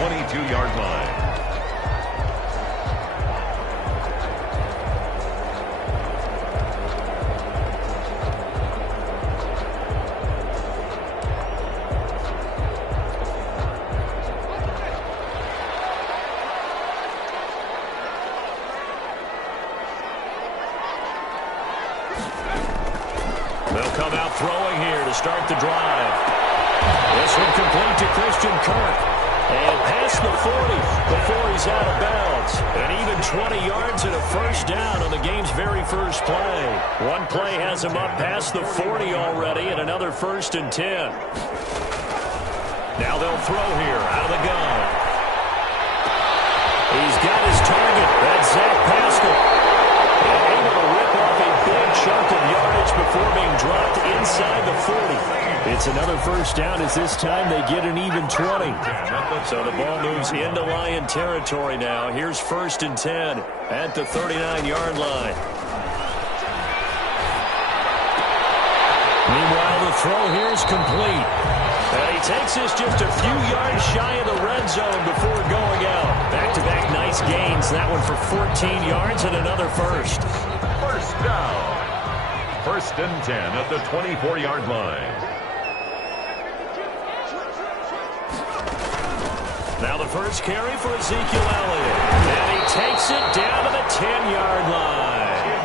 22-yard line. They'll come out throwing here to start the drive. This one complete to Christian Kirk. And past the 40 before he's out of bounds. And even 20 yards and a first down on the game's very first play. One play has him up past the 40 already and another 1st and 10. Now they'll throw here out of the gun. He's got his target. That's Zach Pascal. And able to rip off a big chunk of yardage before being dropped inside the 40. It's another first down as this time they get an even 20. So the ball moves into Lion territory now. Here's 1st and 10 at the 39-yard line. Meanwhile, the throw here is complete. And he takes this just a few yards shy of the red zone before going out. Back-to-back nice gains. That one for 14 yards and another first. First down. 1st and 10 at the 24-yard line. Now the first carry for Ezekiel Elliott. And he takes it down to the 10-yard line.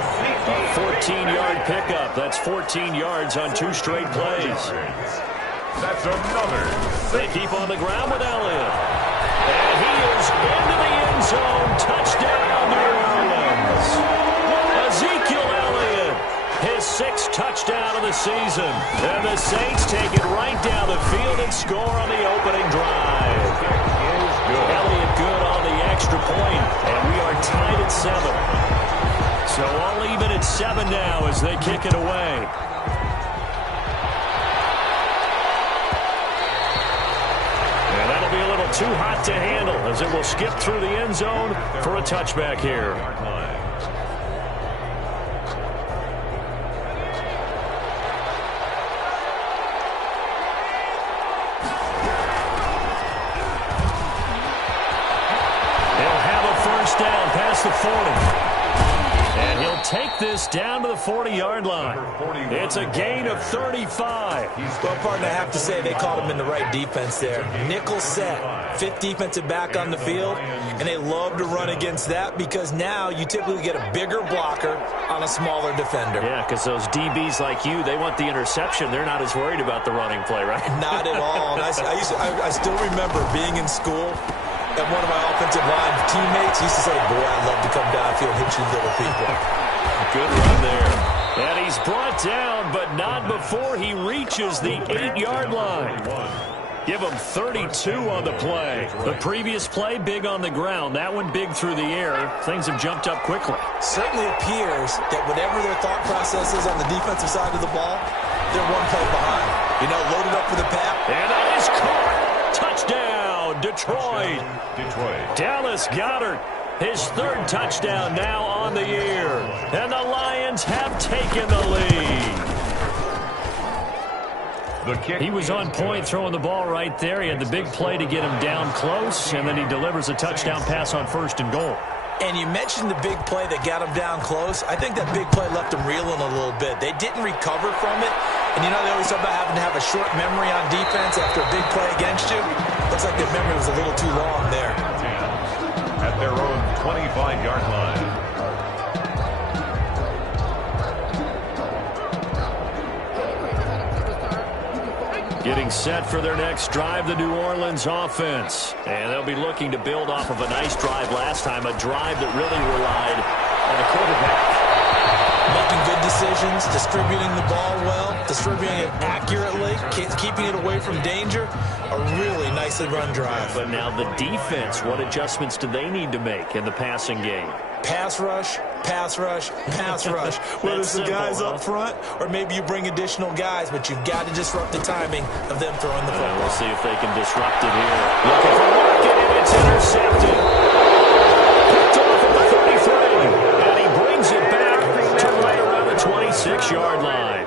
A 14-yard pickup. That's 14 yards on 2 straight plays. That's another. They keep on the ground with Elliott. And he is into the end zone. Touchdown, New Orleans. Ezekiel Elliott, his 6th touchdown of the season. And the Saints take it right down the field and score on the opening drive. Elliott good on the extra point, and we are tied at 7. So all even at 7 now as they kick it away. And that'll be a little too hot to handle as it will skip through the end zone for a touchback here. Down past the 40. And he'll take this down to the 40-yard line. It's a gain of 35. Well, partner, I have to say they caught him in the right defense there. Nickel set, 5th defensive back on the field, and they love to run against that because now you typically get a bigger blocker on a smaller defender. Yeah, because those DBs like you, they want the interception. They're not as worried about the running play, right? Not at all. And I still remember being in school, and one of my offensive line teammates used to say, boy, I'd love to come downfield and hit you little people. Good run there. And he's brought down, but not before he reaches the 8-yard line. Give him 32 on the play. The previous play, big on the ground. That one big through the air. Things have jumped up quickly. Certainly appears that whatever their thought process is on the defensive side of the ball, they're one play behind. You know, loaded up for the pass. And that is caught. Touchdown. Detroit. Dallas Goedert, his 3rd touchdown now on the year. And the Lions have taken the lead. He was on point throwing the ball right there. He had the big play to get him down close, and then he delivers a touchdown pass on 1st and goal. And you mentioned the big play that got him down close. I think that big play left him reeling a little bit. They didn't recover from it. And, you know, they always talk about having to have a short memory on defense after a big play against you. Looks like their memory was a little too long there. At their own 25-yard line. Getting set for their next drive, the New Orleans offense. And they'll be looking to build off of a nice drive last time, a drive that really relied on the quarterback. Making good decisions, distributing the ball well, distributing it accurately, keeping it away from danger. A really nicely run drive. But now the defense, what adjustments do they need to make in the passing game? Pass rush, pass rush, pass rush. Whether it's the guys up front or maybe you bring additional guys, but you've got to disrupt the timing of them throwing the football. We'll see if they can disrupt it here. Looking for Lockett, and it's intercepted. Picked off at the 33, and he brings it back to right around the 26-yard line.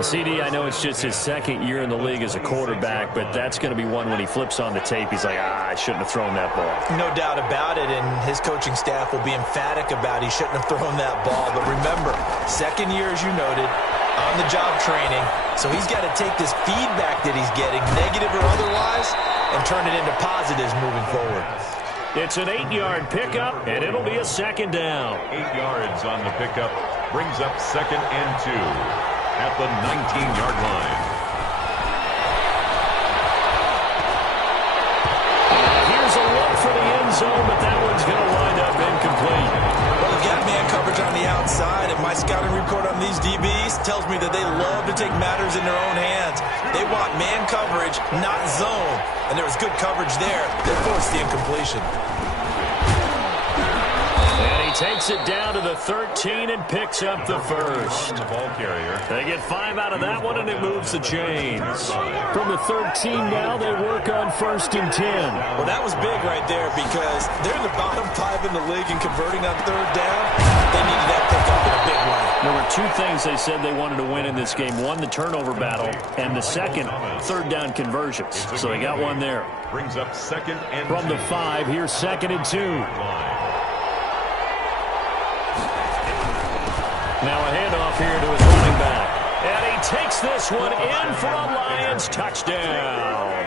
CD, I know it's it's just his second year in the league as a quarterback, but that's going to be one when he flips on the tape, he's like, I shouldn't have thrown that ball. No doubt about it, and his coaching staff will be emphatic about he shouldn't have thrown that ball. But remember, second year, as you noted, on-the-job training, so he's got to take this feedback that he's getting, negative or otherwise, and turn it into positives moving forward. It's an 8-yard pickup, and it'll be a second down. 8 yards on the pickup brings up 2nd and 2 at the 19-yard line. Here's a look for the end zone, but that one's going to wind up incomplete. Well, they've got man coverage on the outside, and my scouting report on these DBs tells me that they love to take matters in their own hands. They want man coverage, not zone. And there was good coverage there. They forced the incompletion. And he takes it down to the 13 and picks up the first. The ball carrier. They get 5 out of that one, and it moves the chains. From the 13 now, they work on 1st and 10. Well, that was big right there because they're the bottom 5 in the league in converting on 3rd down. They needed that pickup in a big way. There were 2 things they said they wanted to win in this game. One, the turnover battle, and the second, 3rd down conversions. So they got one there. Brings up 2nd and 2. From the 5, here's 2nd and 2. Now a handoff here to his running back. And he takes this one in for a Lions touchdown.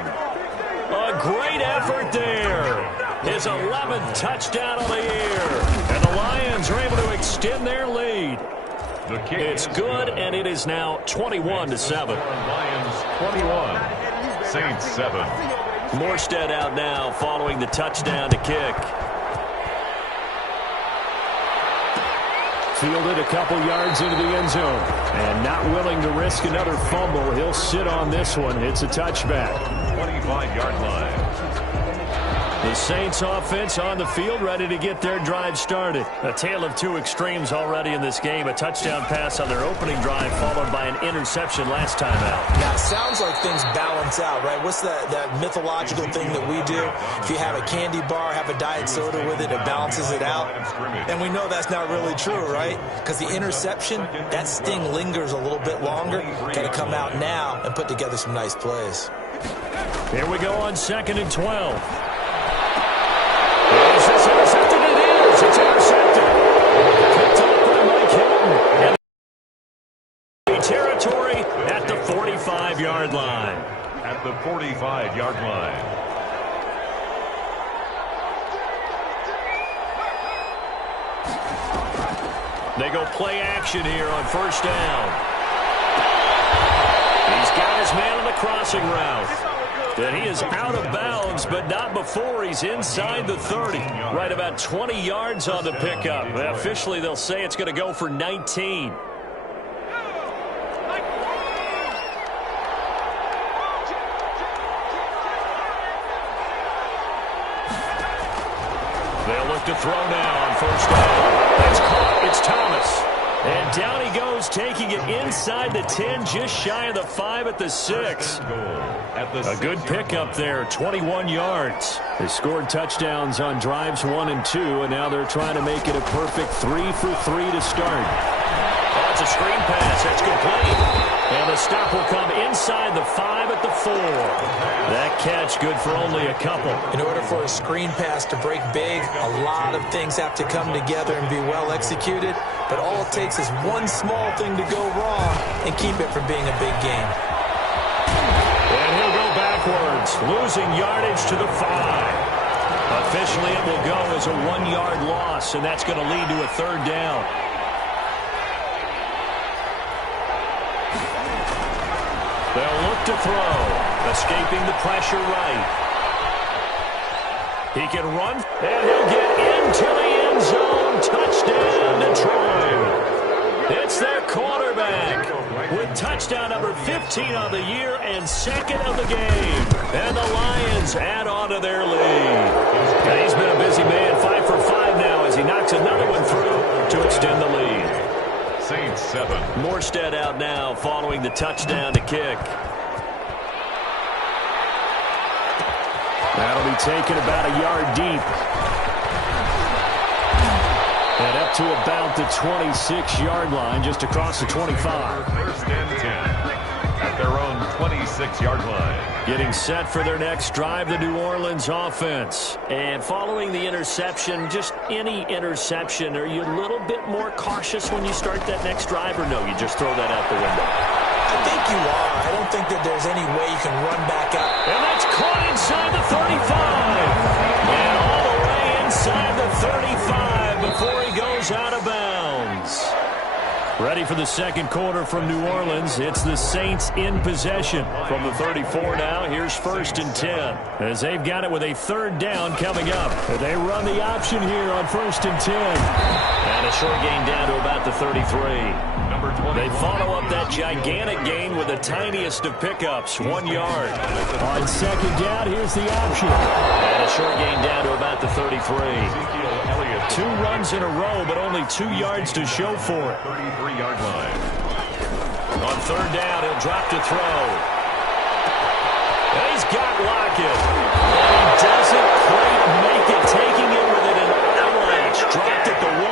A great effort there. His 11th touchdown of the year. And the Lions are able to extend their lead. It's good, and it is now 21-7. Lions 21, Saints 7. Morstead out now following the touchdown to kick. Fielded a couple yards into the end zone. And not willing to risk another fumble. He'll sit on this one. It's a touchback. 25-yard line. The Saints offense on the field, ready to get their drive started. A tale of 2 extremes already in this game. A touchdown pass on their opening drive, followed by an interception last time out. Now, it sounds like things balance out, right? What's that mythological thing that we do? If you have a candy bar, have a diet soda with it, it balances it out. And we know that's not really true, right? Because the interception, that sting lingers a little bit longer. Got to come out now and put together some nice plays. Here we go on 2nd and 12. Is this intercepted? It is. It's intercepted. Picked up by Mike Hilton. And territory at the 45-yard line. At the 45-yard line. They go play action here on 1st down. He's got his man on the crossing route. And he is out of bounds, but not before he's inside the 30. Right about 20 yards on the pickup. Officially, they'll say it's going to go for 19. They'll look to throw now on 1st down. That's caught. It's Thomas. And down he goes, taking it inside the 10, just shy of the 5 at the 6. A good pickup there, 21 yards. They scored touchdowns on drives 1 and 2, and now they're trying to make it a perfect 3 for 3 to start. That's a screen pass. That's complete. And the stop will come inside the 5 at the 4. That catch good for only a couple. In order for a screen pass to break big, a lot of things have to come together and be well executed. But all it takes is one small thing to go wrong and keep it from being a big game. And he'll go backwards, losing yardage to the 5. Officially, it will go as a 1-yard loss, and that's going to lead to a 3rd down. They'll look to throw, escaping the pressure right. He can run, and he'll get into the end zone. Touchdown, Detroit. It's their quarterback with touchdown number 15 of the year and 2nd of the game. And the Lions add on to their lead. And he's been a busy man, 5 for 5 now as he knocks another one through to extend the lead. Saints 7. Morstead out now following the touchdown to kick. That'll be taken about a yard deep. And up to about the 26-yard line, just across the 25. 1st and 10. at their own 26-yard line. Getting set for their next drive, the New Orleans offense. And following the interception, just any interception, are you a little bit more cautious when you start that next drive, or no, you just throw that out the window? I think you are. I don't think that there's any way you can run back up. And that's caught inside the 35. And all the way inside the 35 before he goes out of bounds. Ready for the second quarter from New Orleans. It's the Saints in possession. From the 34 now, here's 1st and 10. As they've got it with a 3rd down coming up. They run the option here on 1st and 10. And a short gain down to about the 33. They follow up that gigantic gain with the tiniest of pickups, 1 yard. On 2nd down, here's the option. And a short gain down to about the 33. 2 runs in a row, but only 2 yards to show for it. 33-yard line. On 3rd down, he'll drop to throw. And he's got Lockett. And he doesn't quite make it, taking it with an avalanche. Dropped at the 1.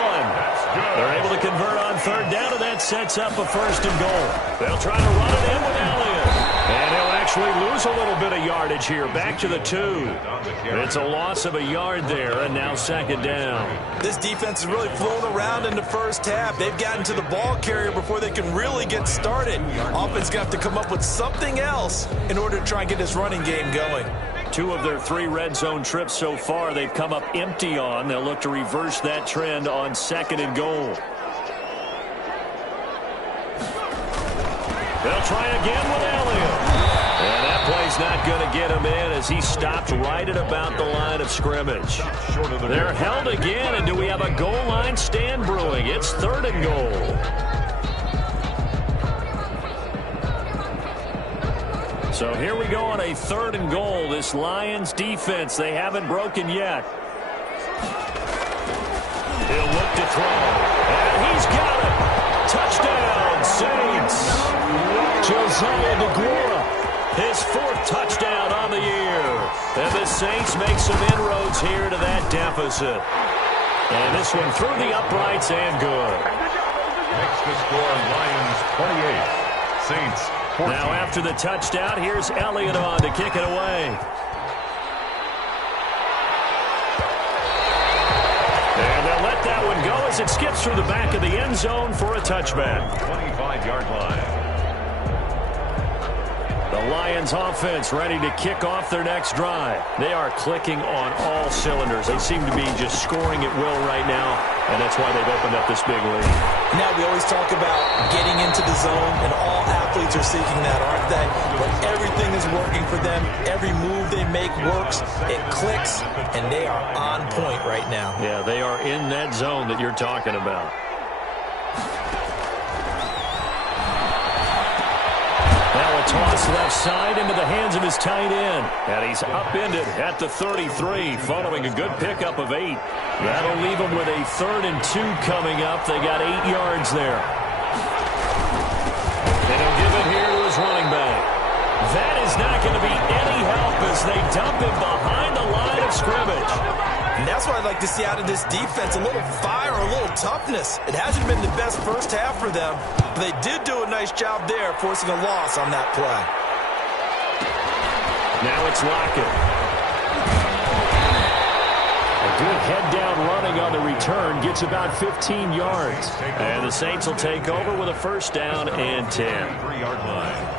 They're able to convert on 3rd down, and that sets up a 1st and goal. They'll try to run it in with Elliott. And he'll actually lose a little bit of yardage here. Back to the 2. It's a loss of a yard there, and now 2nd down. This defense is really flown around in the first half. They've gotten to the ball carrier before they can really get started. Offense got to come up with something else in order to try and get this running game going. 2 of their 3 red zone trips so far, they've come up empty on. They'll look to reverse that trend on 2nd and goal. They'll try again with Elliott. And that play's not going to get him in as he stopped right at about the line of scrimmage. They're held again, and do we have a goal line stand brewing? It's 3rd and goal. So here we go on a 3rd and goal. This Lions defense, they haven't broken yet. He'll look to throw. And he's got it. Touchdown, Saints. Josiah DeGuara, his 4th touchdown on the year. And the Saints make some inroads here to that deficit. And this one through the uprights and good. Makes the score Lions 28, Saints 14. Now after the touchdown, here's Elliott on to kick it away. And they'll let that one go as it skips through the back of the end zone for a touchback. 25-yard line. The Lions offense ready to kick off their next drive. They are clicking on all cylinders. They seem to be just scoring at will right now, and that's why they've opened up this big lead. Now we always talk about getting into the zone, and all athletes are seeking that, aren't they? But everything is working for them. Every move they make works. It clicks, and they are on point right now. Yeah, they are in that zone that you're talking about. Now a toss left side into the hands of his tight end. And he's upended at the 33 following a good pickup of 8. That'll leave him with a 3rd and 2 coming up. They got 8 yards there. And he'll give it here to his running back. That is not going to be any help as they dump him behind the line of scrimmage. And that's what I'd like to see out of this defense, a little fire, a little toughness. It hasn't been the best first half for them, but they did do a nice job there, forcing a loss on that play. Now it's Lockett. A good head-down running on the return, gets about 15 yards. And the Saints will take over with a 1st down and 10. 3-yard line.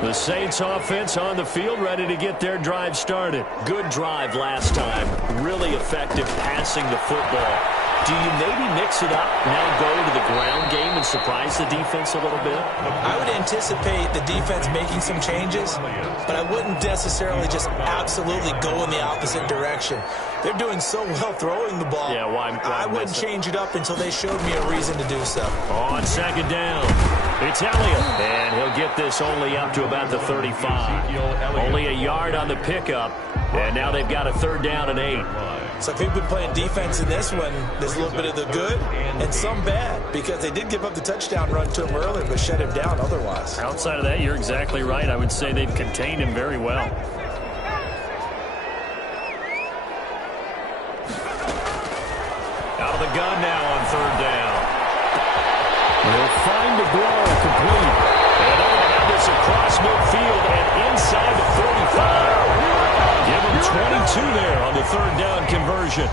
The Saints offense on the field ready to get their drive started. Good drive last time. Really effective passing the football. Do you maybe mix it up, now go to the ground game and surprise the defense a little bit? I would anticipate the defense making some changes, but I wouldn't necessarily just absolutely go in the opposite direction. They're doing so well throwing the ball. Yeah, why I wouldn't change it up until they showed me a reason to do so. On 2nd down, it's Elliott. And he'll get this only up to about the 35. Only a yard on the pickup. And now they've got a 3rd down and 8. So if we've been playing defense in this one, there's a little bit of the good and some bad, because they did give up the touchdown run to him earlier, but shut him down otherwise. Outside of that, you're exactly right. I would say they've contained him very well. Out of the the gun now on third down. They'll find the blow complete. And they're going to have this across midfield and inside the 45. Give them 22 there on the third down conversion.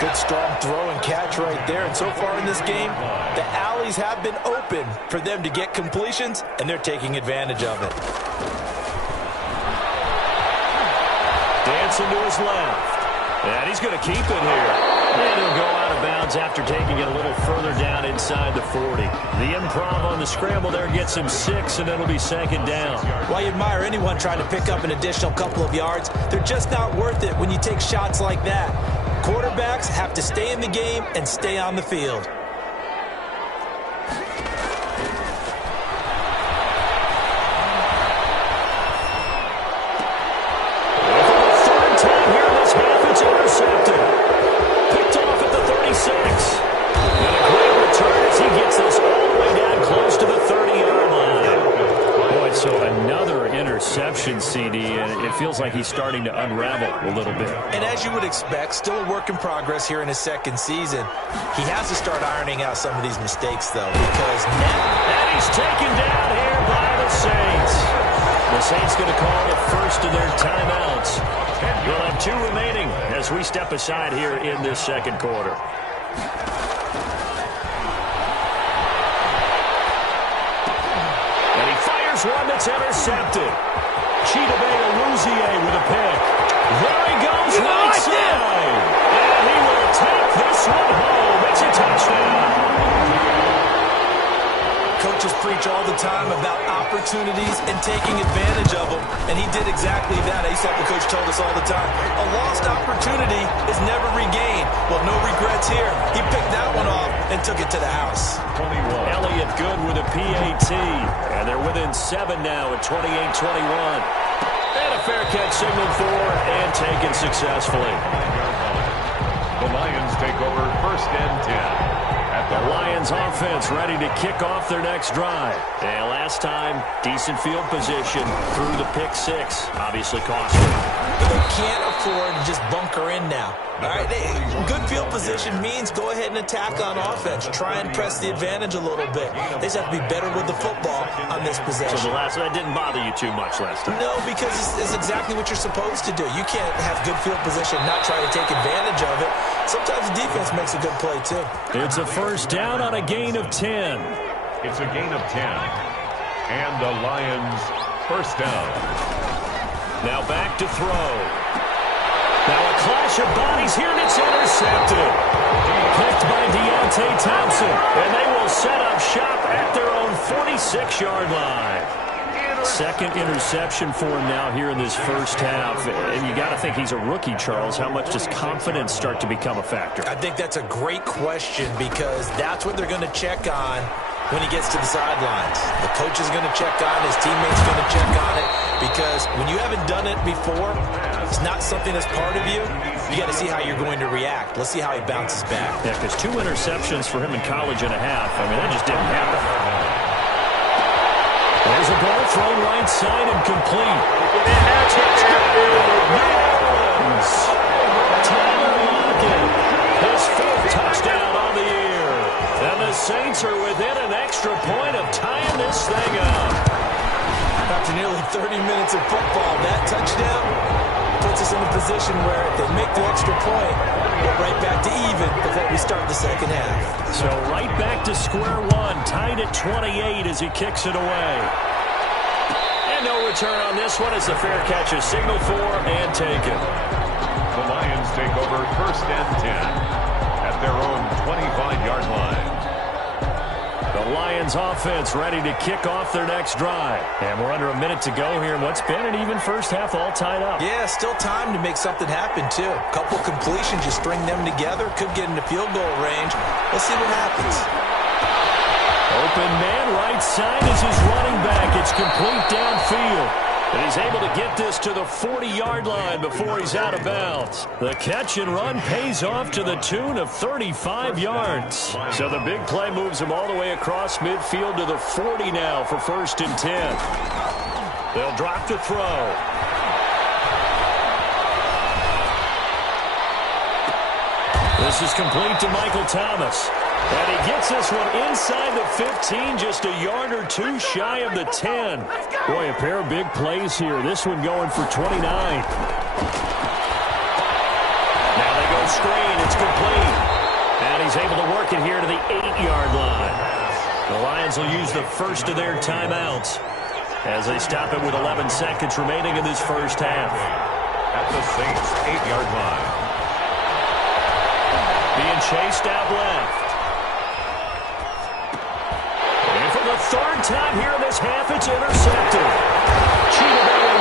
Good strong throw and catch right there. And so far in this game, the alleys have been open for them to get completions, and they're taking advantage of it. Dancing to his left. And he's going to keep it here. And he'll go out of bounds after taking it a little further down inside the 40. The improv on the scramble there gets him 6, and it'll be second down. While you admire anyone trying to pick up an additional couple of yards, they're just not worth it when you take shots like that. Quarterbacks have to stay in the game and stay on the field. CD, and it feels like he's starting to unravel a little bit. And as you would expect, still a work in progress here in his second season. He has to start ironing out some of these mistakes, though, because now... And he's taken down here by the Saints. The Saints going to call the first of their timeouts. We'll have 2 remaining as we step aside here in this second quarter. And he fires one that's intercepted. Chidobe-Awuzie with a pick. There he goes, right side. And he will take this one home. It's a touchdown. Coaches preach all the time about opportunities and taking advantage of them, and he did exactly that. I used to have a coach told us all the time, a lost opportunity is never regained. Well, no regrets here. He picked that one off and took it to the house. 21. Elliott good with a PAT, and they're within 7 now at 28-21. And a fair catch signaled for and taken successfully. The Lions take over first and 10. The Lions offense ready to kick off their next drive. And last time, decent field position through the pick 6. Obviously costly. But they can't afford to just bunker in now. All right, good field position means go ahead and attack on offense. Try and press the advantage a little bit. They just have to be better with the football on this possession. So that didn't bother you too much last time? No, because it's exactly what you're supposed to do. You can't have good field position and not try to take advantage of it. Sometimes the defense makes a good play, too. It's a first down on a gain of 10. It's a gain of 10. And the Lions first down. Now back to throw. Now a clash of bodies here, and it's intercepted. Picked by Deontay Thompson. And they will set up shop at their own 46-yard line. Second interception for him now here in this first half. And you got to think he's a rookie, Charles. How much does confidence start to become a factor? I think that's a great question because that's what they're going to check on when he gets to the sidelines. The coach is going to check on it. His teammates are going to check on it because when you haven't done it before, it's not something that's part of you. You got to see how you're going to react. Let's see how he bounces back. Yeah, because 2 interceptions for him in college and a half. I mean, that just didn't happen. There's a ball thrown right side and complete. Tyler Lockett, his 4th touchdown on the year. And the Saints are within an extra point of tying this thing up. After nearly 30 minutes of football, that touchdown puts us in a position where if they make the extra point, we're right back to even before we start the second half. So right back to square one, tied at 28 as he kicks it away. And no return on this one as the fair catch is signaled for and taken. The Lions take over first and 10 at their own 25-yard line. The Lions offense ready to kick off their next drive. And we're under a minute to go here in what's been an even first half, all tied up. Yeah, still time to make something happen, too. A couple completions, you string them together, could get into field goal range. Let's see what happens. Open man right side is his running back. It's complete downfield. And he's able to get this to the 40-yard line before he's out of bounds. The catch and run pays off to the tune of 35 yards. So the big play moves him all the way across midfield to the 40 now for first and 10. They'll drop to throw. This is complete to Michael Thomas. And he gets this one inside the 15, just a yard or two shy of the 10. Boy, a pair of big plays here. This one going for 29. Now they go screen. It's complete. And he's able to work it here to the 8-yard line. The Lions will use the first of their timeouts as they stop it with 11 seconds remaining in this first half. At the Saints' 8-yard line. Being chased out left. And for the third time here in this half, it's intercepted. Chidobe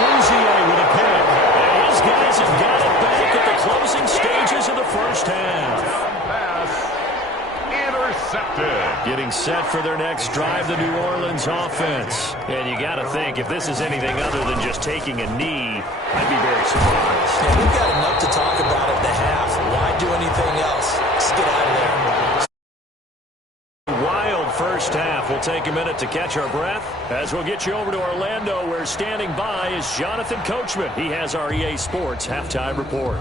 with a pick. And his guys have got it back at the closing stages of the first half. Intercepted. Getting set for their next drive, the New Orleans offense. And you got to think, if this is anything other than just taking a knee, I'd be very surprised. Yeah, we've got enough to talk about in the half. Why do anything else? Just get out of there. Wild first half. We'll take a minute to catch our breath as we'll get you over to Orlando, where standing by is Jonathan Coachman. He has our EA Sports halftime report.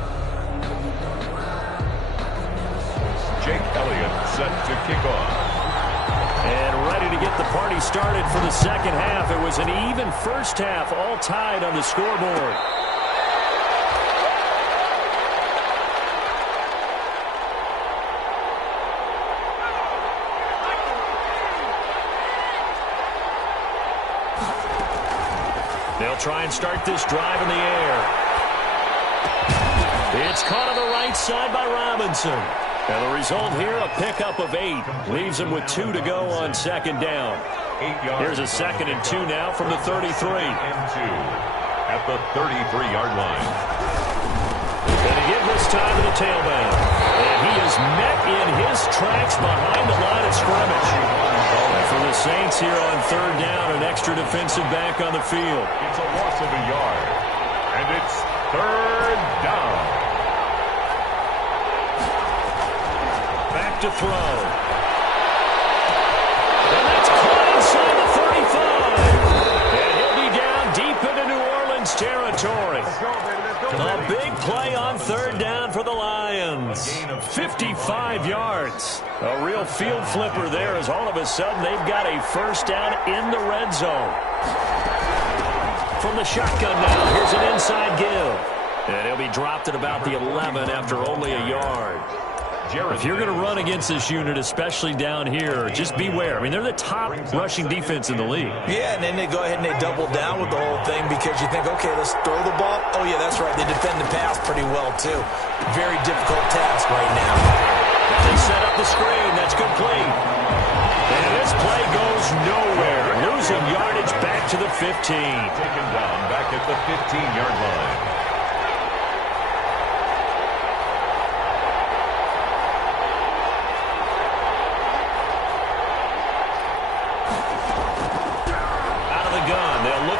Jake Elliott set to kick off. And ready to get the party started for the second half. It was an even first half, all tied on the scoreboard. They'll try and start this drive in the air. It's caught on the right side by Robinson. And the result here, a pickup of 8. Leaves him with 2 to go on second down. Here's a 2nd and 2 now from the 33. At the 33-yard line. And again this time to the tailback. And he is met in his tracks behind the line of scrimmage. And for the Saints here on third down, an extra defensive back on the field. It's a loss of a yard. And it's third down. Back to throw. And that's caught inside the 35. And he'll be down deep into New Orleans territory. A big play on third down for the Lions. 55 yards. A real field flipper there, as all of a sudden they've got a first down in the red zone. From the shotgun now, here's an inside give. And he'll be dropped at about the 11 after only a yard. If you're going to run against this unit, especially down here, just beware. I mean, they're the top rushing defense in the league. Yeah, and then they go ahead and they double down with the whole thing because you think, okay, let's throw the ball. Oh, yeah, that's right. They defend the pass pretty well, too. Very difficult task right now. They set up the screen. That's complete. And this play goes nowhere. Losing yardage back to the 15. Taken down back at the 15-yard line.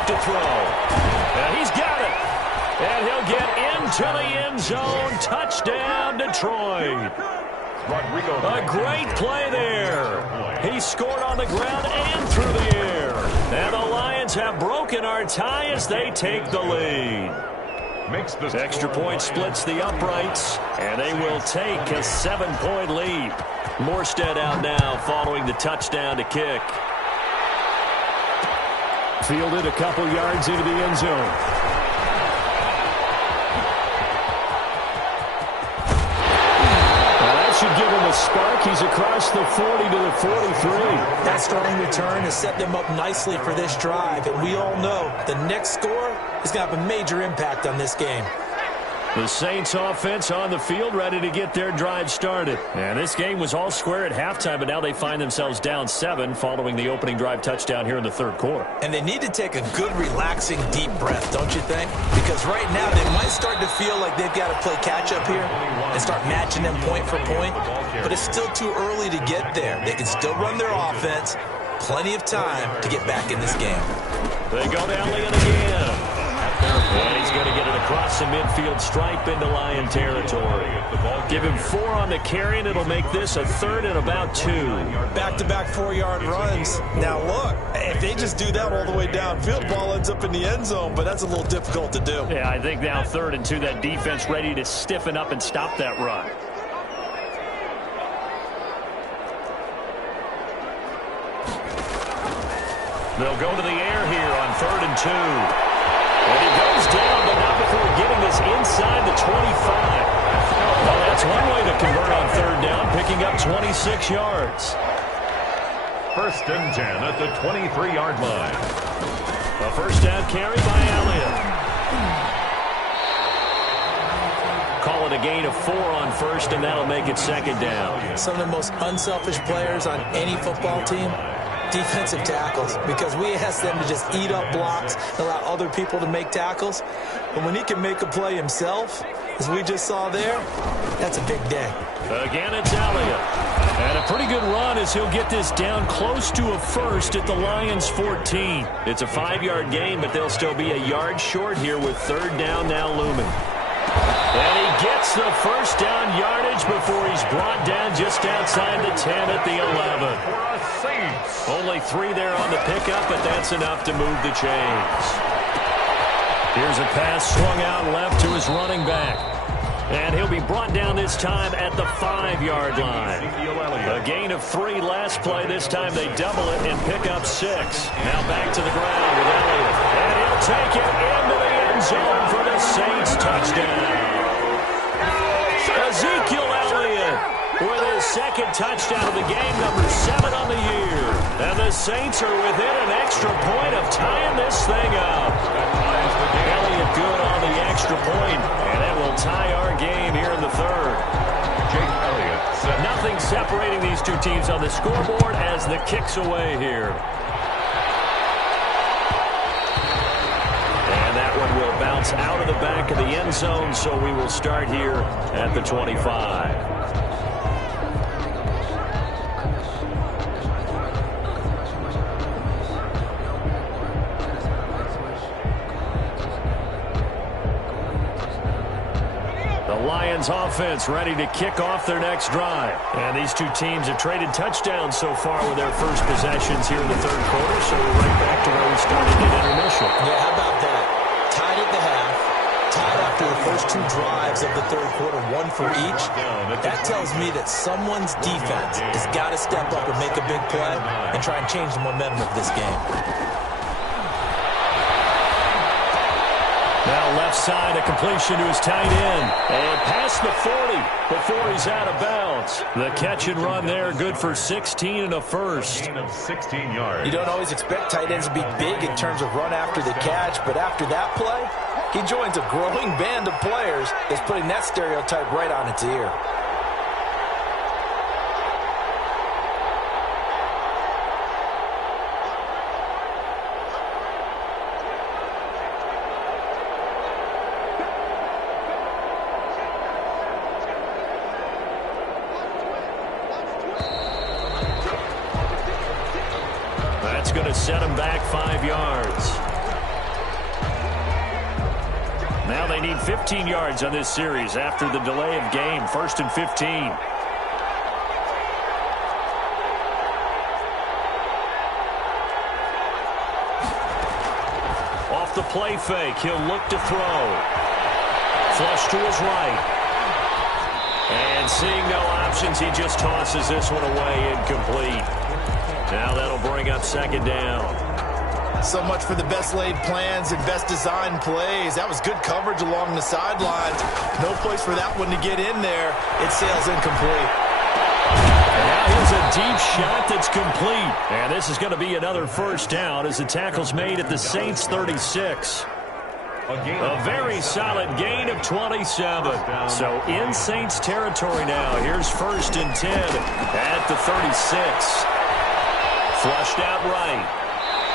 To throw. And he's got it. And he'll get into the end zone. Touchdown, Detroit. A great play there. He scored on the ground and through the air. And the Lions have broken our tie as they take the lead. Extra point splits the uprights, and they will take a 7-point lead. Morstead out now following the touchdown to kick. Fielded a couple yards into the end zone. Now that should give him a spark. He's across the 40 to the 43. That strong return has set them up nicely for this drive. And we all know the next score is going to have a major impact on this game. The Saints offense on the field, ready to get their drive started. And this game was all square at halftime, but now they find themselves down 7 following the opening drive touchdown here in the third quarter. And they need to take a good, relaxing, deep breath, don't you think? Because right now they might start to feel like they've got to play catch-up here and start matching them point for point. But it's still too early to get there. They can still run their offense. Plenty of time to get back in this game. They go to Elliott again. And he's going to get it across the midfield stripe into Lion territory. Give him 4 on the carry, and it'll make this a 3rd and about 2. Back-to-back 4-yard runs. Now, look, if they just do that all the way downfield, ball ends up in the end zone, but that's a little difficult to do. Yeah, I think now 3rd and 2, that defense ready to stiffen up and stop that run. They'll go to the air here on 3rd and 2. And he goes down, but not before getting this inside the 25. Well, that's one way to convert on 3rd down, picking up 26 yards. 1st and 10 at the 23-yard line. A first down carry by Elliott. Call it a gain of 4 on 1st, and that'll make it 2nd down. Some of the most unselfish players on any football team, defensive tackles, because we ask them to just eat up blocks and allow other people to make tackles. But when he can make a play himself, as we just saw there, that's a big day. Again, it's Elliott. And a pretty good run as he'll get this down close to a 1st at the Lions' 14. It's a 5-yard gain, but they'll still be a yard short here with 3rd down now looming. And he gets the first down yardage before he's brought down just outside the 10 at the 11. Only 3 there on the pickup, but that's enough to move the chains. Here's a pass swung out left to his running back. And he'll be brought down this time at the 5-yard line. A gain of 3 last play. This time they double it and pick up 6. Now back to the ground with Elliott. And he'll take it into the end zone for the Saints touchdown. Ezekiel Elliott with his 2nd touchdown of the game, number 7 on the year. And the Saints are within an extra point of tying this thing up. Elliott good on the extra point, and that will tie our game here in the 3rd. Jake Elliott. Nothing separating these two teams on the scoreboard as the kick's away here. And that one will bounce out of the back of the end zone, so we will start here at the 25. Lions offense ready to kick off their next drive. And these two teams have traded touchdowns so far with their first possessions here in the 3rd quarter, so we're right back to where we started at intermission. Yeah, how about that? Tied at the half, tied after the first 2 drives of the 3rd quarter, 1 for each. That tells me that someone's defense has got to step up and make a big play and try and change the momentum of this game. Now left side, a completion to his tight end. And past the 40 before he's out of bounds. The catch and run there, good for 16 and a first. Gain of 16 yards. You don't always expect tight ends to be big in terms of run after the catch, but after that play, he joins a growing band of players that's putting that stereotype right on its ear. Going to set him back 5 yards. Now they need 15 yards on this series after the delay of game. 1st and 15. Off the play fake, he'll look to throw. Flush to his right. And seeing no options, he just tosses this one away, incomplete. Now that'll bring up 2nd down. So much for the best laid plans and best designed plays. That was good coverage along the sidelines. No place for that one to get in there. It sails incomplete. And now here's a deep shot that's complete. And this is going to be another first down as the tackle's made at the Saints' 36. A very solid gain of 27. So in Saints territory now. Here's 1st and 10 at the 36. Flushed out right.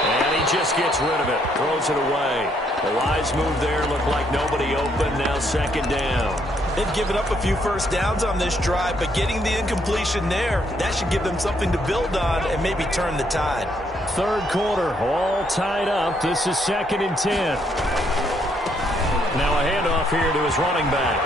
And he just gets rid of it. Throws it away. The wise move there. Looked like nobody open. Now 2nd down. They've given up a few first downs on this drive, but getting the incompletion there, that should give them something to build on and maybe turn the tide. 3rd quarter, all tied up. This is 2nd and 10. Now a handoff here to his running back.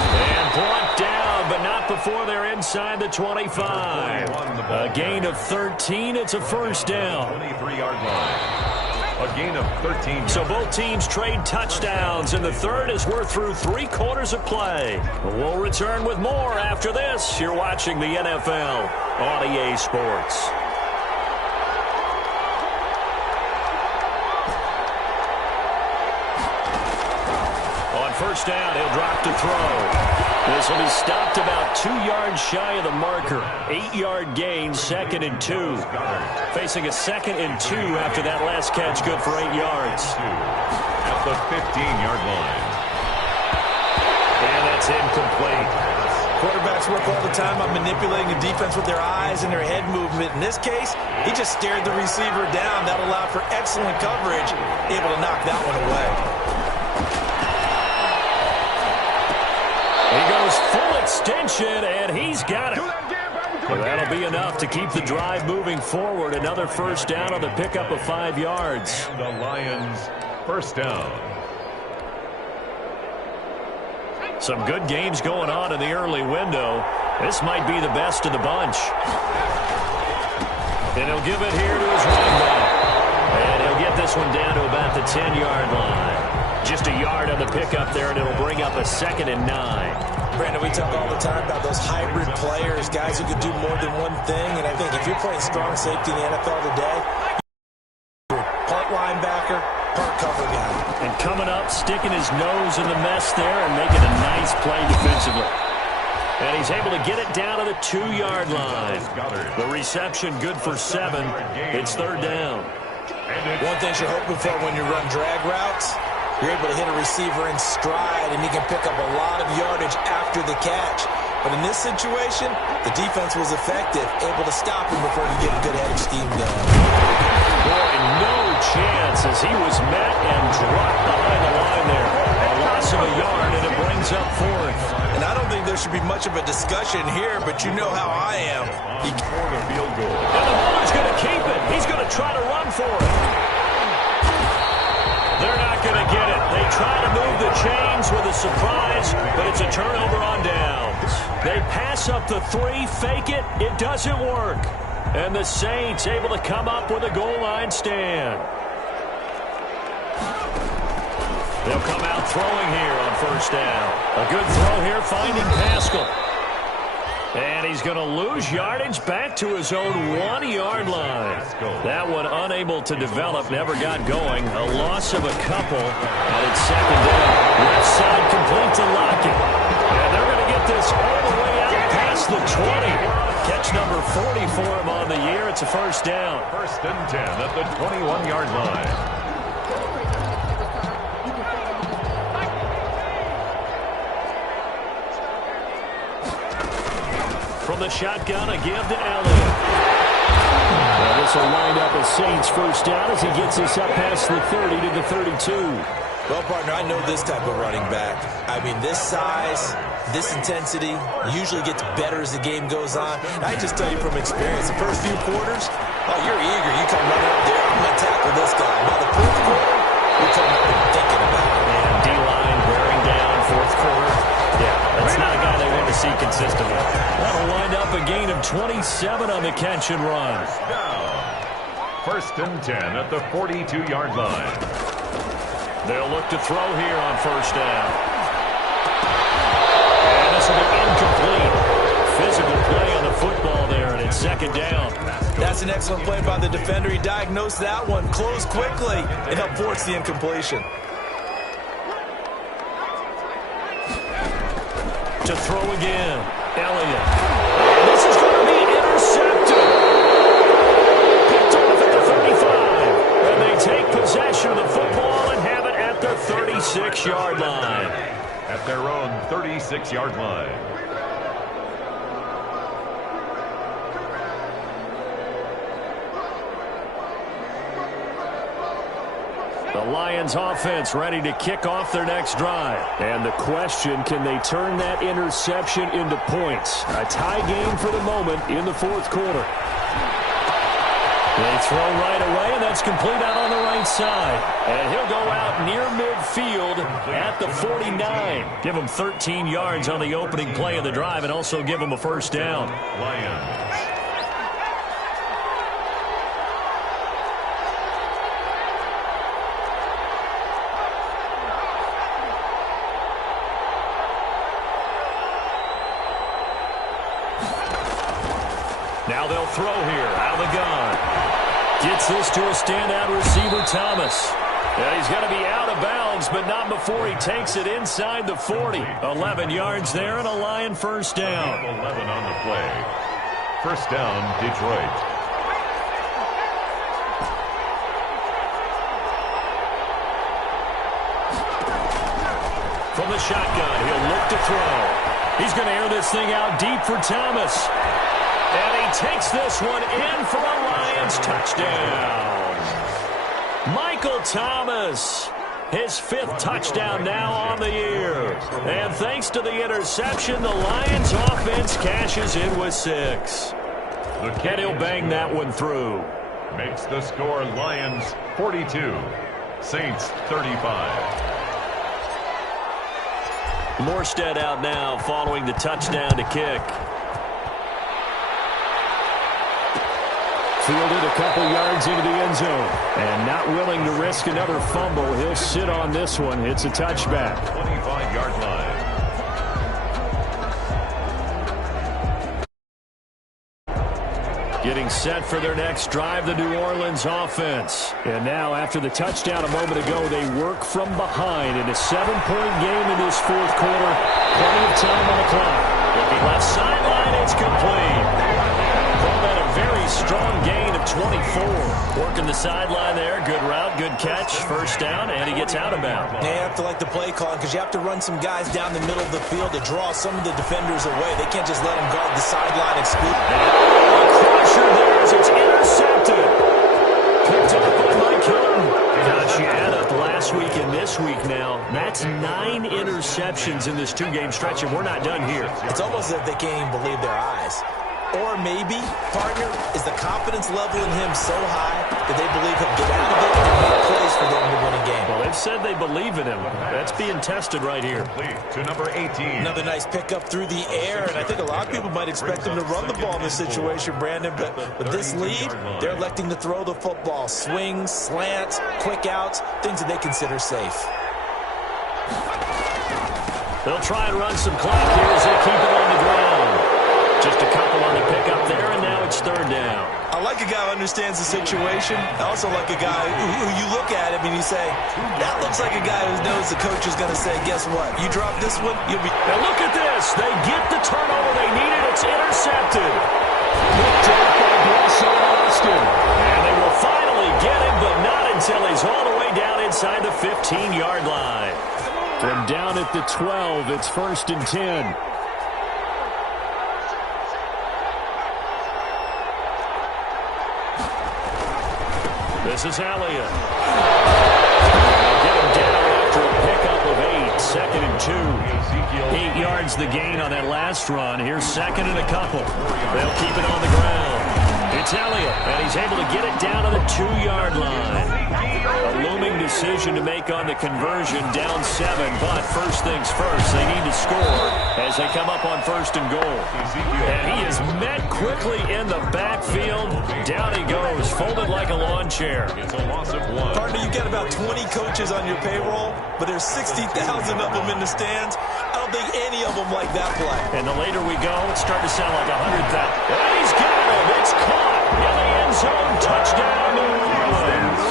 And brought down, but not before they're inside the 25. A gain of 13. It's a first down. 23-yard line. A gain of 13. So both teams trade touchdowns in the 3rd as we're through 3 quarters of play. We'll return with more after this. You're watching the NFL on EA Sports. first down. He'll drop to throw. This will be stopped about 2 yards shy of the marker. 8-yard gain, 2nd and 2. Facing a 2nd and 2 after that last catch, good for 8 yards. At the 15-yard line. And that's incomplete. Quarterbacks work all the time on manipulating the defense with their eyes and their head movement. In this case, he just stared the receiver down. That allowed for excellent coverage, able to knock that one away. He goes full extension, and he's got it. Well, that'll be enough to keep the drive moving forward. Another first down on the pickup of 5 yards. The Lions, first down. Some good games going on in the early window. This might be the best of the bunch. And he'll give it here to his running back. And he'll get this one down to about the 10-yard line. Just a yard on the pickup there, and it'll bring up a 2nd and 9. Brandon, we talk all the time about those hybrid players, guys who can do more than one thing. And I think if you're playing strong safety in the NFL today, part linebacker, part cover guy. And coming up, sticking his nose in the mess there and making a nice play defensively. And he's able to get it down to the 2-yard line. The reception good for 7. It's 3rd down. One thing you're hoping for when you run drag routes, you're able to hit a receiver in stride, and he can pick up a lot of yardage after the catch. But in this situation, the defense was effective, able to stop him before he get a good head of steam going. Boy, no chance as he was met and dropped behind the line there. A loss of a yard, and it brings up 4th. And I don't think there should be much of a discussion here, but you know how I am. For the field goal. And the Bulldog's going to keep it. He's going to try to run for it. They're not going to get it. They try to move the chains with a surprise, but it's a turnover on downs. They pass up the 3, fake it. It doesn't work. And the Saints able to come up with a goal line stand. They'll come out throwing here on first down. A good throw here, finding Pascal. And he's going to lose yardage back to his own 1-yard line. That one unable to develop, never got going. A loss of a couple, and it's 2nd down. Left side complete to Lockett. And they're going to get this all the way out past the 20. Catch number 40 for him on the year. It's a first down. 1st and 10 at the 21-yard line. From the shotgun, a give to Elliott. Well, this will wind up a Saints first down as he gets us up past the 30 to the 32. Well, partner, I know this type of running back. I mean, this size, this intensity usually gets better as the game goes on. And I just tell you from experience, the first few quarters, oh, you're eager. You come running up there, I'm going to tackle this guy. By the 4th quarter, you're coming up and thinking about it. And D-line wearing down 4th quarter. Yeah, that's not a guy they want to see consistently. That'll wind up a gain of 27 on the catch and run. 1st and 10 at the 42-yard line. They'll look to throw here on first down. And this will be incomplete. Physical play on the football there, and it's 2nd down. That's an excellent play by the defender. He diagnosed that one, closed quickly, and helped force the incompletion. To throw again, Elliott. And this is going to be intercepted. Picked off at the 35. And they take possession of the football and have it at their 36-yard line. At their own 36-yard line. The Lions offense ready to kick off their next drive. And the question, can they turn that interception into points? A tie game for the moment in the 4th quarter. They throw right away, and that's complete out on the right side. And he'll go out near midfield at the 49. Give him 13 yards on the opening play of the drive and also give him a first down. Lions. Now they'll throw here out of the gun. Gets this to a standout receiver, Thomas. And he's going to be out of bounds, but not before he takes it inside the 40. 11 yards there and a Lion first down. 11 on the play. First down, Detroit. From the shotgun, he'll look to throw. He's going to air this thing out deep for Thomas. And he takes this one in for a Lions touchdown. Michael Thomas, his 5th touchdown now on the year. And thanks to the interception, the Lions offense cashes in with 6. And he'll bang that one through. Makes the score Lions 42, Saints 35. Morstead out now following the touchdown to kick. Fielded a couple yards into the end zone. And not willing to risk another fumble. He'll sit on this one. It's a touchback. 25-yard line. Getting set for their next drive, the New Orleans offense. And now, after the touchdown a moment ago, they work from behind in a 7-point game in this 4th quarter. Plenty of time on the clock. Looking left sideline, it's complete. Call that a very strong gain of 24. Working the sideline there. Good route, good catch. First down, and he gets out of bounds. Yeah, you have to like the play call because you have to run some guys down the middle of the field to draw some of the defenders away. They can't just let them guard the sideline exclusively. Crusher there as it's intercepted. Picked up by Mike Hilton. Gosh, you add up last week and this week now. That's 9 interceptions in this 2-game stretch, and we're not done here. It's almost as if they can't even believe their eyes. Or maybe, partner, is the confidence level in him so high that they believe he'll get out of it and make plays for them to win a game. Well, they've said they believe in him. That's being tested right here. To number 18. Another nice pickup through the air, and I think a lot of people might expect him to run the ball in this situation, Brandon, but with this lead, they're electing to throw the football. Swings, slants, quick outs, things that they consider safe. They'll try and run some clock here as they keep it on the ground. Just a couple on the pickup there, and now it's 3rd down. I like a guy who understands the situation. I also like a guy who you look at him and you say, that looks like a guy who knows the coach is going to say, guess what? You drop this one, you'll be... Now look at this. They get the turnover they needed. It's intercepted. Picked up by Russell Austin. And they will finally get him, but not until he's all the way down inside the 15-yard line. From down at the 12, it's 1st and 10. This is Elliott. Get him down after a pickup of 8. 2nd and 2. 8 yards the gain on that last run. Here's 2nd and a couple. They'll keep it on the ground. It's Elliott, and he's able to get it down to the 2-yard line. A looming decision to make on the conversion, down 7, but first things first, they need to score as they come up on 1st and goal. And he is met quickly in the backfield. Down he goes, folded like a lawn chair. It's a loss of 1. Partner, you've got about 20 coaches on your payroll, but there's 60,000 of them in the stands. I don't think any of them like that play. And the later we go, it's starting to sound like 100,000. And he's got him. It's caught in the end zone. Touchdown, New Orleans.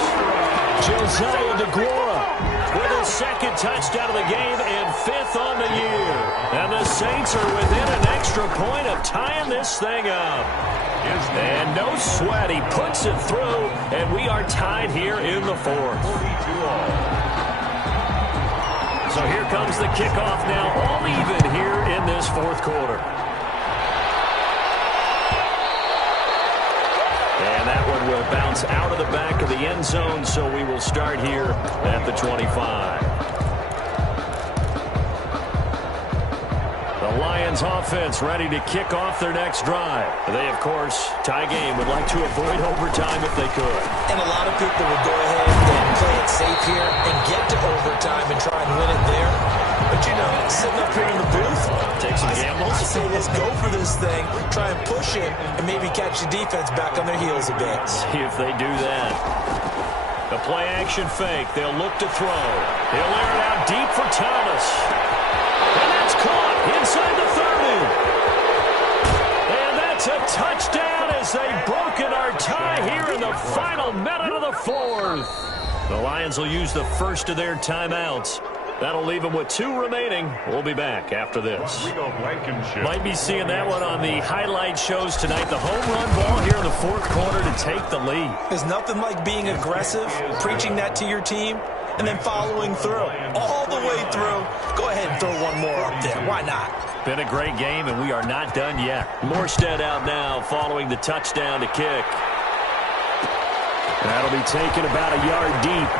Josiah DeGuara with his 2nd touchdown of the game and 5th on the year. And the Saints are within an extra point of tying this thing up. And no sweat. He puts it through, and we are tied here in the 4th. So here comes the kickoff now, all even here in this 4th quarter. And that one will bounce out of the back of the end zone, so we will start here at the 25. The Lions offense ready to kick off their next drive. They, of course, tie game, would like to avoid overtime if they could. And a lot of people would go ahead and play it safe here and get to overtime and try and win it there. But, you know, sitting up here in the booth, take some gambles. I say let's go for this thing, try and push it, and maybe catch the defense back on their heels a bit. See if they do that. The play-action fake. They'll look to throw. He'll air it out deep for Thomas. And that's caught inside the 30. And that's a touchdown as they've broken our tie here in the final minute of the 4th. The Lions will use the first of their timeouts. That'll leave them with 2 remaining. We'll be back after this. Might be seeing that one on the highlight shows tonight. The home run ball here in the 4th quarter to take the lead. There's nothing like being aggressive, preaching that to your team, and then following through. All the way through. Go ahead and throw one more up there. Why not? Been a great game, and we are not done yet. Morstead out now following the touchdown to kick. That'll be taken about a yard deep.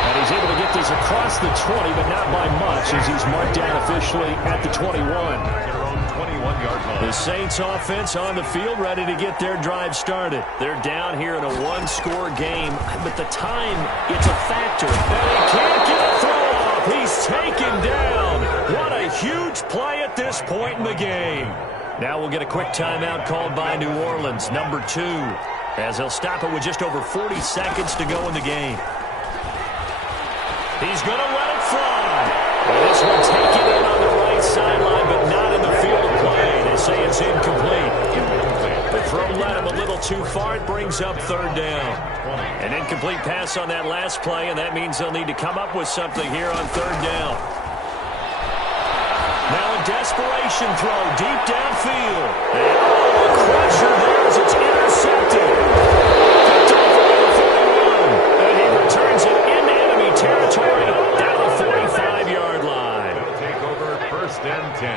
And he's able to get this across the 20, but not by much, as he's marked down officially at the 21. The Saints offense on the field, ready to get their drive started. They're down here in a 1-score game, but the time, it's a factor. And he can't get a throw off. He's taken down. What a huge play at this point in the game. Now we'll get a quick timeout called by New Orleans, number 2, as they'll stop it with just over 40 seconds to go in the game. He's going to let it fly. This one taken in on the right sideline, but not in the field of play. They say it's incomplete. The throw led him a little too far. It brings up 3rd down. An incomplete pass on that last play, and that means they'll need to come up with something here on 3rd down. Now a desperation throw deep downfield. And a crusher there as it's intercepted. Picked off at the 41. And he returns it into enemy territory down the 45-yard line. They'll take over 1st and 10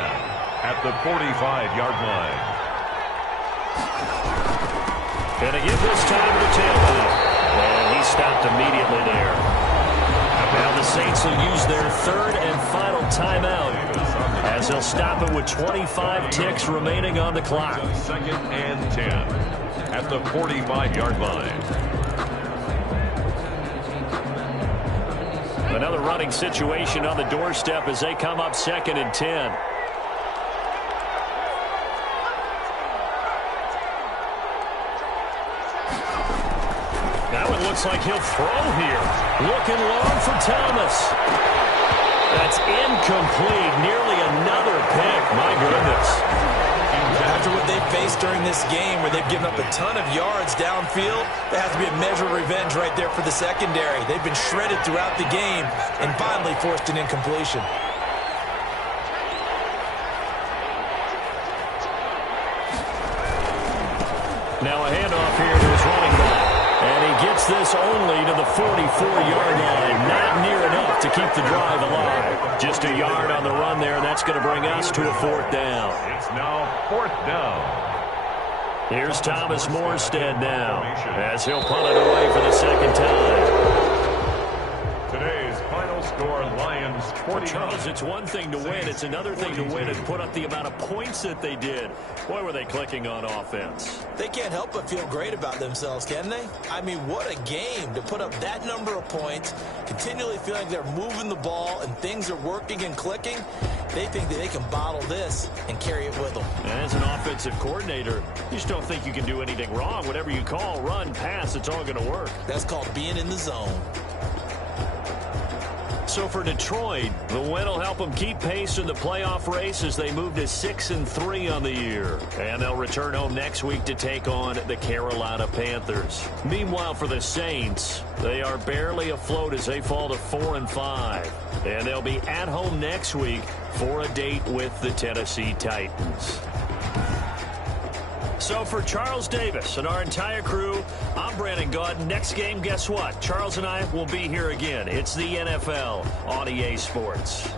at the 45-yard line. Gonna give this time to the tailback. And he stopped immediately there. Now the Saints will use their 3rd and final timeout, as they'll stop it with 25 ticks remaining on the clock. 2nd and 10 at the 45-yard line. Another running situation on the doorstep as they come up 2nd and 10. Now it looks like he'll throw here. Looking long for Thomas. That's incomplete. Nearly another pick. My goodness. After what they've faced during this game, where they've given up a ton of yards downfield, there has to be a measure of revenge right there for the secondary. They've been shredded throughout the game and finally forced an incompletion. Now a handoff here to his running back. And he gets this only to the 44-yard line. Not near enough to keep the drive alive. Just a yard on the run there, and that's going to bring us to a 4th down. It's now 4th down. Here's Thomas Morstead now, as he'll punt it away for the 2nd time. Today's final score, Lions 20. Charles, it's one thing to win. It's another thing to win and put up the amount of points that they did. Boy, were they clicking on offense. They can't help but feel great about themselves, can they? I mean, what a game to put up that number of points, continually feeling like they're moving the ball and things are working and clicking. They think that they can bottle this and carry it with them. And as an offensive coordinator, you just don't think you can do anything wrong. Whatever you call, run, pass, it's all going to work. That's called being in the zone. So for Detroit, the win will help them keep pace in the playoff race as they move to 6-3 on the year. And they'll return home next week to take on the Carolina Panthers. Meanwhile, for the Saints, they are barely afloat as they fall to 4-5. And they'll be at home next week for a date with the Tennessee Titans. So for Charles Davis and our entire crew, I'm Brandon Gaudin. Next game, guess what? Charles and I will be here again. It's the NFL on EA Sports.